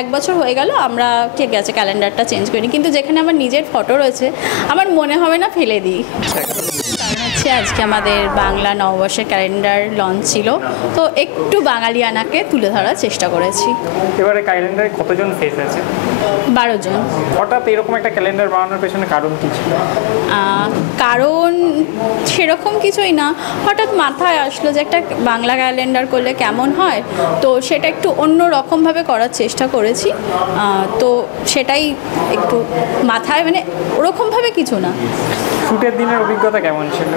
1 বছর হয়ে গেল আমরা ঠিক আছে ক্যালেন্ডারটা চেঞ্জ করিনি, কিন্তু যেখানে আমার নিজের ফটো রয়েছে আমার মনে হবে না ফেলে দিই। কারণ হচ্ছে আজকে আমাদের বাংলা নববর্ষের ক্যালেন্ডার লঞ্চ ছিল, তো একটু বাঙালিয়ানাকে তুলে ধরার চেষ্টা করেছি। এবারে ক্যালেন্ডারে কতজন ফেস আছে? 12 জন। হঠাৎ এরকম একটা ক্যালেন্ডার বানানোর পেছনে কারণ কি ছিল? কারণ সেরকম কিছুই না, হঠাৎ মাথায় আসলো যে একটা বাংলা ক্যালেন্ডার করলে কেমন হয়, তো সেটা একটু অন্য রকমভাবে করার চেষ্টা করেছি। তো সেটাই একটু মাথায়, মানে ওরকমভাবে কিছু না। শ্যুটের দিনের অভিজ্ঞতা কেমন ছিল?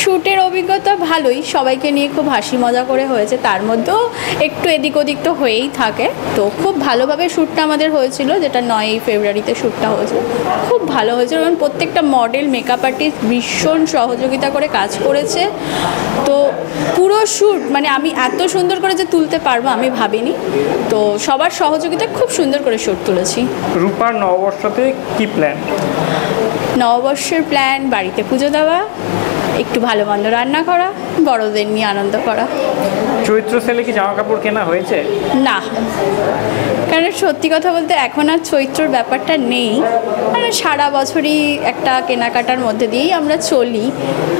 শ্যুটের অভিজ্ঞতা ভালোই, সবাইকে নিয়ে খুব হাসি মজা করে হয়েছে, তার মধ্যেও একটু এদিক ওদিক তো হয়েই থাকে। তো খুব ভালোভাবে শ্যুটটা আমাদের হয়েছিল, যেটা 9 ফেব্রুয়ারিতে শ্যুটটা হয়েছিল, খুব ভালো হয়েছিল। কারণ প্রত্যেকটা মডেল, মেকআপ আর্টিস্ট ভীষণ সহযোগিতা করে কাজ করেছে। তো পুরো শ্যুট মানে আমি এত সুন্দর করে যে তুলতে পারবো আমি ভাবিনি, তো সবার সহযোগিতায় খুব সুন্দর করে শ্যুট তুলেছি। রূপার নববর্ষতে কি প্ল্যান? নববর্ষের প্ল্যান বাড়িতে পুজো দেওয়া, একটু ভালো মন্দ রান্না করা, বড়দের নিয়ে আনন্দ করা। চৈত্র সেলে কি জামা কাপড় কেনা হয়েছে? না, কারণ সত্যি কথা বলতে এখন আর চৈত্রর ব্যাপারটা নেই, মানে সারা বছরই একটা কেনাকাটার মধ্যে দিয়েই আমরা চলি,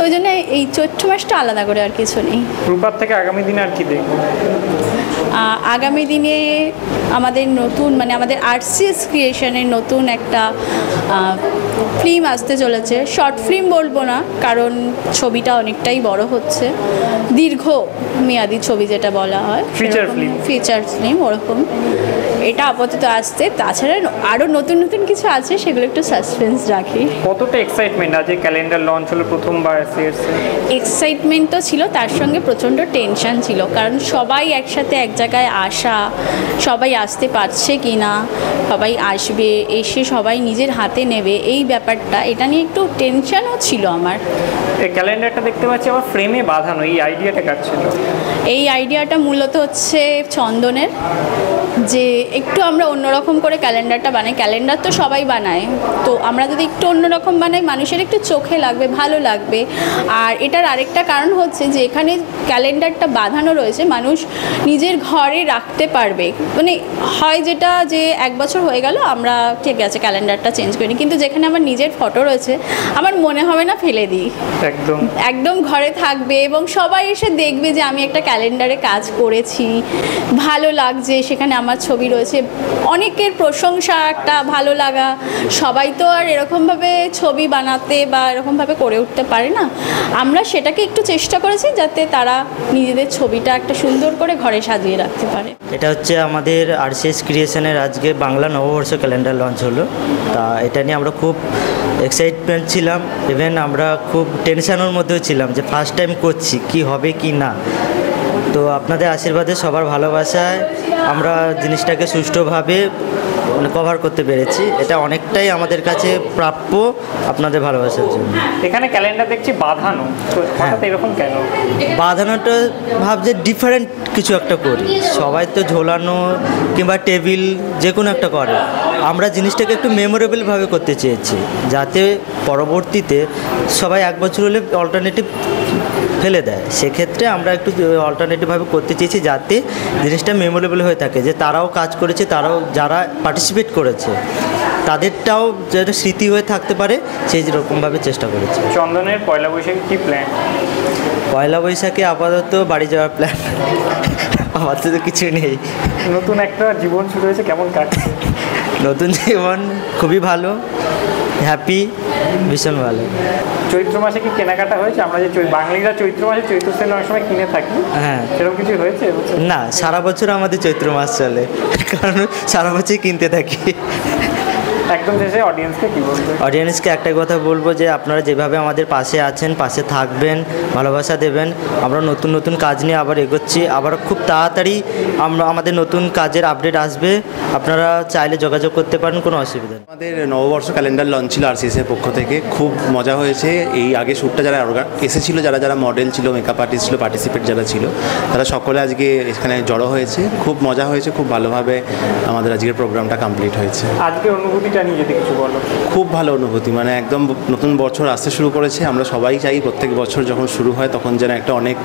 ওই জন্য এই চৈত্র মাসটা আলাদা করে আর কিছু নেই। রূপার থেকে আগামী দিনে আর কি দেখব? আগামী দিনে আমাদের নতুন, মানে আমাদের আরসিএস ক্রিয়েশনের নতুন একটা ফিল্ম আসতে চলেছে। শর্ট ফিল্ম বলবো না, কারণ ছবিটা অনেকটাই বড় হচ্ছে, দীর্ঘ মেয়াদি ছবি যেটা বলা হয়, ফিচার ফিল্ম ওরকম। এটা আপাতত আসছে, তাছাড়া আরও নতুন নতুন কিছু আছে, সেগুলো একটু সাসপেন্স রাখি। কতটা এক্সাইটমেন্ট আজ ক্যালেন্ডার লঞ্চ হলো প্রথমবার? এক্সাইটমেন্ট তো ছিল, তার সঙ্গে প্রচণ্ড টেনশন ছিল, কারণ সবাই একসাথে এক জায়গায় আসা, সবাই আসতে পারছে কি না, সবাই আসবে, এসে সবাই নিজের হাতে নেবে, এই ব্যাপারটা, এটা নিয়ে একটু টেনশনও ছিল আমার। এই ক্যালেন্ডারটা দেখতে পাচ্ছি আবার ফ্রেমে বাঁধানো, এই আইডিয়াটা কার ছিল? এই আইডিয়াটা মূলত হচ্ছে চন্দনের, যে একটু আমরা অন্যরকম করে ক্যালেন্ডারটা বানাই। ক্যালেন্ডার তো সবাই বানায়, তো আমরা যদি একটু অন্যরকম বানাই মানুষের একটু চোখে লাগবে, ভালো লাগবে। আর এটার আরেকটা কারণ হচ্ছে যে এখানে ক্যালেন্ডারটা বাঁধানো রয়েছে, মানুষ নিজের ঘরে রাখতে পারবে। মানে হয় যেটা যে 1 বছর হয়ে গেল আমরা ঠিক আছে ক্যালেন্ডারটা চেঞ্জ করিনি, কিন্তু যেখানে আমার নিজের ফটো রয়েছে আমার মনে হবে না ফেলে দিই, একদম একদম ঘরে থাকবে এবং সবাই এসে দেখবে যে আমি একটা ক্যালেন্ডারে কাজ করেছি, ভালো লাগছে, সেখানে আমার ছবি রয়েছে। অনেকের প্রশংসা, একটা ভালো লাগা, সবাই তো আর এরকমভাবে ছবি বানাতে বা এরকমভাবে করে উঠতে পারে না। আমরা সেটাকে একটু চেষ্টা করেছি যাতে তারা নিজেদের ছবিটা একটা সুন্দর করে ঘরে সাজিয়ে রাখতে পারে। এটা হচ্ছে আমাদের আরসিএস ক্রিয়েশনের আজকে বাংলা নববর্ষ ক্যালেন্ডার লঞ্চ হলো। তা এটা নিয়ে আমরা খুব এক্সাইটমেন্ট ছিলাম, ইভেন আমরা খুব টেনশনের মধ্যেও ছিলাম যে ফার্স্ট টাইম করছি, কি হবে কি না। তো আপনাদের আশীর্বাদে, সবার ভালোবাসায় আমরা জিনিসটাকে সুষ্ঠুভাবে কভার করতে পেরেছি। এটা অনেকটাই আমাদের কাছে প্রাপ্য আপনাদের ভালোবাসার জন্য। এখানে ক্যালেন্ডার দেখছি বাঁধানো, তো হঠাৎ এরকম কেন? বাঁধানোটা ভাবছে ডিফারেন্ট কিছু একটা করি, সবাই তো ঝোলানো কিংবা টেবিল যে কোনো একটা করে, আমরা জিনিসটাকে একটু মেমোরেবলভাবে করতে চেয়েছি, যাতে পরবর্তীতে সবাই 1 বছর হলে অল্টারনেটিভ ফেলে দেয়। সেক্ষেত্রে আমরা একটু অল্টারনেটিভভাবে করতে চেয়েছি, যাতে জিনিসটা মেমোরেবল হয়ে থাকে, যে তারাও কাজ করেছে, তারাও যারা পার্টিসিপেট করেছে তাদেরটাও যেটা স্মৃতি হয়ে থাকতে পারে, সেই রকমভাবে চেষ্টা করেছে। চন্দনের পয়লা বৈশাখে কী প্ল্যান? পয়লা বৈশাখে আপাতত বাড়ি যাওয়ার প্ল্যান, আপাতত কিছু নেই। নতুন একটা জীবন শুরু হয়েছে, কেমন কাটছে? নতুন জীবন খুবই ভালো, হ্যাপি, ভীষণ ভালো। চৈত্র মাসে কি কেনাকাটা হয়েছে? আমরা যে বাঙালিরা চৈত্র মাসে চৈত্র সেল অনেক সময় কিনে থাকি, হ্যাঁ, সেরকম কিছু হয়েছে? না, সারা বছর আমাদের চৈত্র মাস চলে, কারণ সারা বছর কিনতে থাকি। একদম শেষে অডিয়েন্সকে কী বলবো? অডিয়েন্সকে একটা কথা বলবো যে আপনারা যেভাবে আমাদের পাশে আছেন, পাশে থাকবেন, ভালোবাসা দেবেন। আমরা নতুন নতুন কাজ নিয়ে আবার এগোচ্ছি, আবার খুব তাড়াতাড়ি আমাদের নতুন কাজের আপডেট আসবে, আপনারা চাইলে যোগাযোগ করতে পারেন, কোনো অসুবিধা নেই। আমাদের নববর্ষ ক্যালেন্ডার লঞ্চ ছিল আরসিএসের পক্ষ থেকে, খুব মজা হয়েছে। এই আগে শ্যুটটা যারা এসেছিল, যারা যারা মডেল ছিল, মেকআপ আর্টিস্ট ছিল, পার্টিসিপেট যারা ছিল, তারা সকলে আজকে এখানে জড়ো হয়েছে। খুব মজা হয়েছে, খুব ভালোভাবে আমাদের আজকের প্রোগ্রামটা কমপ্লিট হয়েছে। আজকে অনুভূতিটা অনুভূতিটা নিয়ে যদি কিছু বলো। খুব ভালো অনুভূতি, মানে একদম নতুন বছর আসতে শুরু করেছে। আমরা সবাই চাই প্রত্যেক বছর যখন শুরু হয় তখন যেন একটা অনেক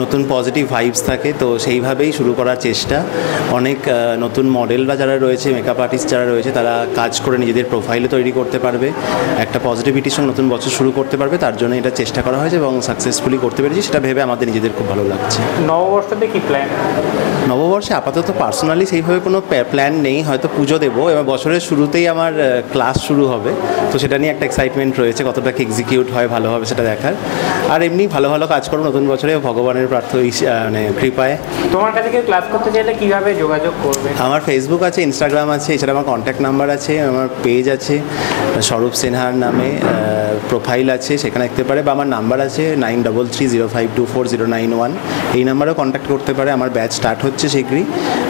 নতুন পজিটিভ ভাইবস থাকে, তো সেইভাবেই শুরু করার চেষ্টা। অনেক নতুন মডেলরা যারা রয়েছে, মেকআপ আর্টিস্ট যারা রয়েছে, তারা কাজ করে নিজেদের প্রোফাইলে তৈরি করতে পারবে, একটা পজিটিভিটির সঙ্গে নতুন বছর শুরু করতে পারবে, তার জন্য এটা চেষ্টা করা হয়েছে এবং সাকসেসফুলি করতে পেরেছি। সেটা ভেবে আমাদের নিজেদের খুব ভালো লাগছে। নববর্ষতে কি প্ল্যান? নববর্ষে আপাতত পার্সোনালি সেইভাবে কোনো প্ল্যান নেই, হয়তো পুজো দেবো। এবার বছরের শুরুতেই আমার ক্লাস শুরু হবে, তো সেটা নিয়ে একটা এক্সাইটমেন্ট রয়েছে, কতটা কি এক্সিকিউট হয় ভালো হবে সেটা দেখার। আর এমনি ভালো ভালো কাজ করো নতুন বছরে ভগবানের মানে কৃপায়। তোমার কাছে কেউ ক্লাস করতে চাইলে কিভাবে যোগাযোগ করবে? আমার ফেসবুক আছে, ইনস্টাগ্রাম আছে, এছাড়া আমার কন্ট্যাক্ট নাম্বার আছে, আমার পেজ আছে স্বরূপ সিনহার নামে, প্রোফাইল আছে, সেখানে দেখতে পারে, বা আমার নাম্বার আছে 9330524091। এই নাম্বারেও কন্ট্যাক্ট করতে পারে। আমার ব্যাচ স্টার্ট হচ্ছে শীঘ্রই,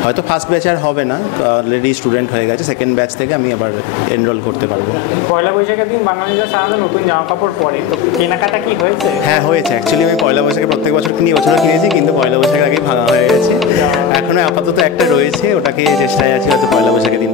হয়তো ফার্স্ট ব্যাচ আর হবে না, অলরেডি স্টুডেন্ট হয়ে গেছে, সেকেন্ড ব্যাচ থেকে আমি আবার এনরোল করতে পারবো। পয়লা বৈশাখের দিন বাঙালিরা সাধারণত নতুন জামা কাপড় পরে, তো কেনাকাটা কি হয়েছে? হ্যাঁ হয়েছে, অ্যাকচুয়ালি আমি পয়লা বৈশাখে প্রত্যেক বছর কিনি, বছরও কিনেছি, কিন্তু পয়লা বৈশাখের আগেই ভাঙা হয়ে গেছে। এখনও আপাতত একটা রয়েছে, ওটাকে চেষ্টায় আছি হয়তো পয়লা বৈশাখের দিন।